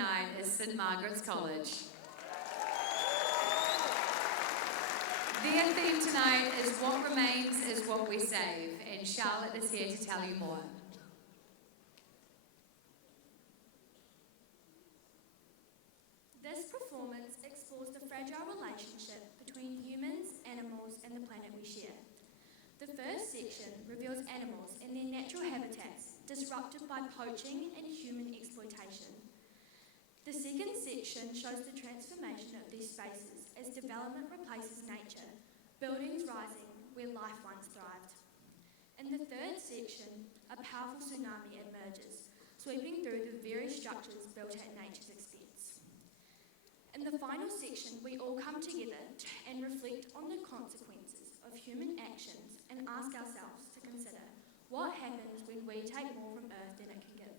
tonight is St Margaret's College. Their theme tonight is "What Remains is What We Save," and Charlotte is here to tell you more. This performance explores the fragile relationship between humans, animals, and the planet we share. The first section reveals animals in their natural habitats disrupted by poaching and human exploitation. The second section shows the transformation of these spaces as development replaces nature, buildings rising where life once thrived. In the third section, a powerful tsunami emerges, sweeping through the very structures built at nature's expense. In the final section, we all come together and reflect on the consequences of human actions and ask ourselves to consider what happens when we take more from Earth than it can give.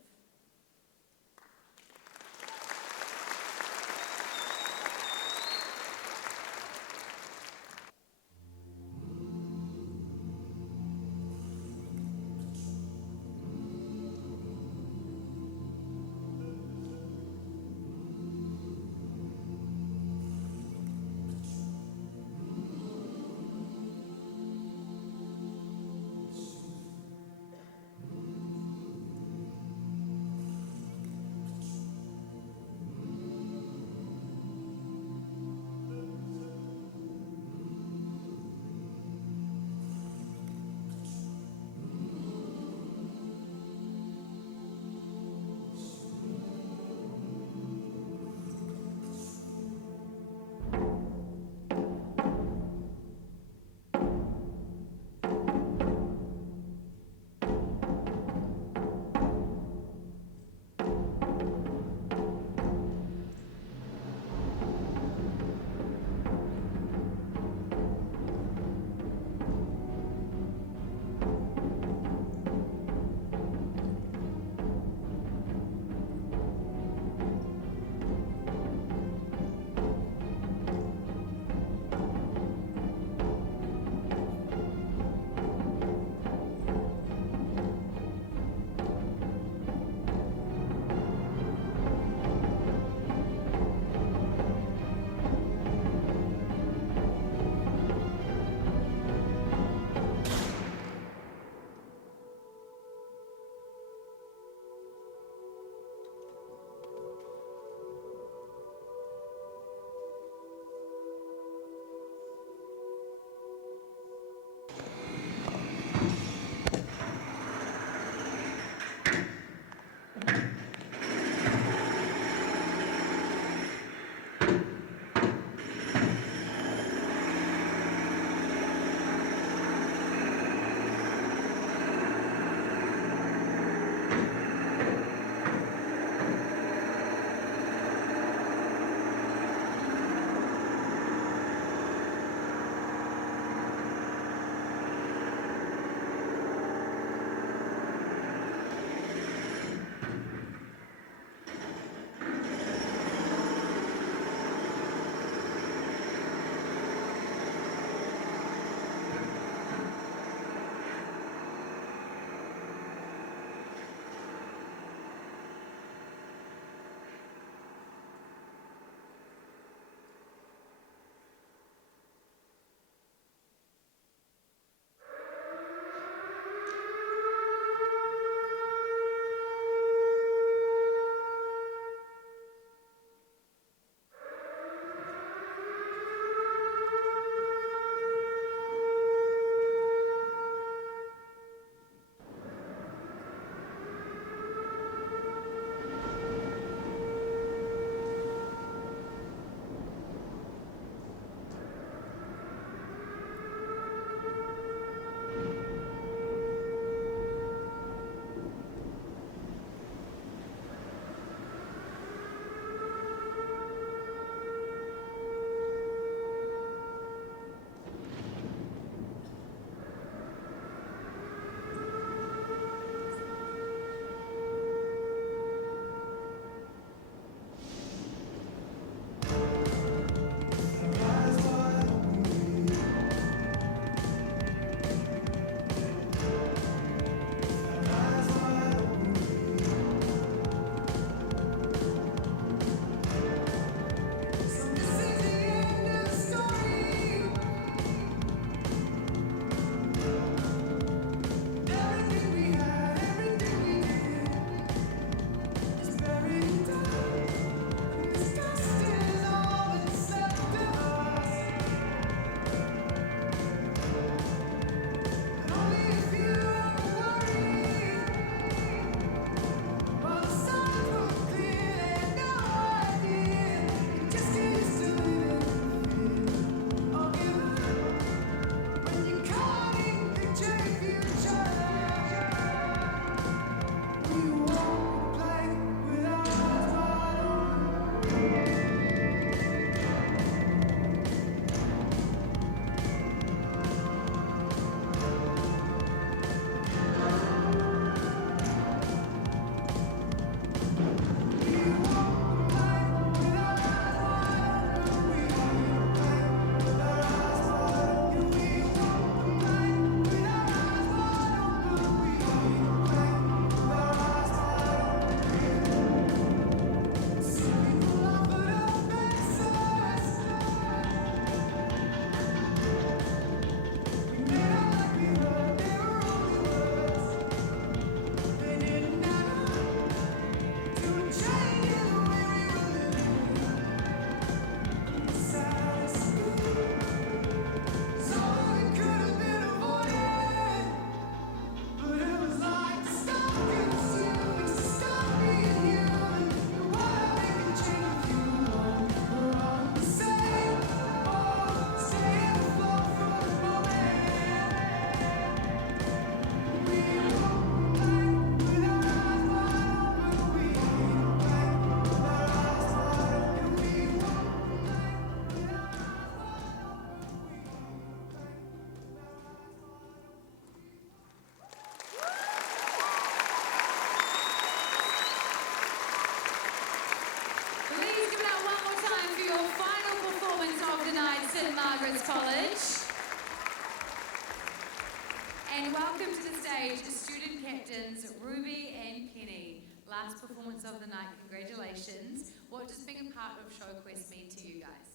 And welcome to the stage, student captains Ruby and Penny. Last performance of the night, congratulations. What does being a part of Showquest mean to you guys?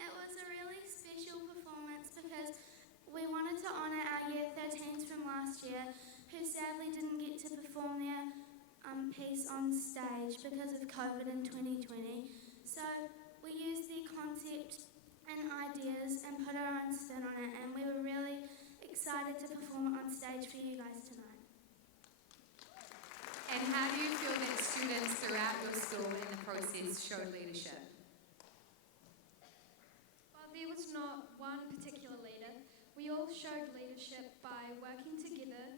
It was a really special performance because we wanted to honour our Year 13s from last year who sadly didn't get to perform their piece on stage because of COVID in 2020. So we used their concept and ideas and put our own spin on it, and we were really excited to perform it on stage for you guys tonight. And how do you feel that students throughout your school in the process showed leadership? While there was not one particular leader, we all showed leadership by working together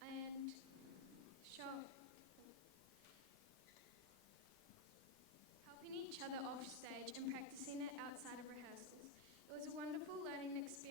and helping each other off stage and practicing it outside of rehearsals. It was a wonderful learning experience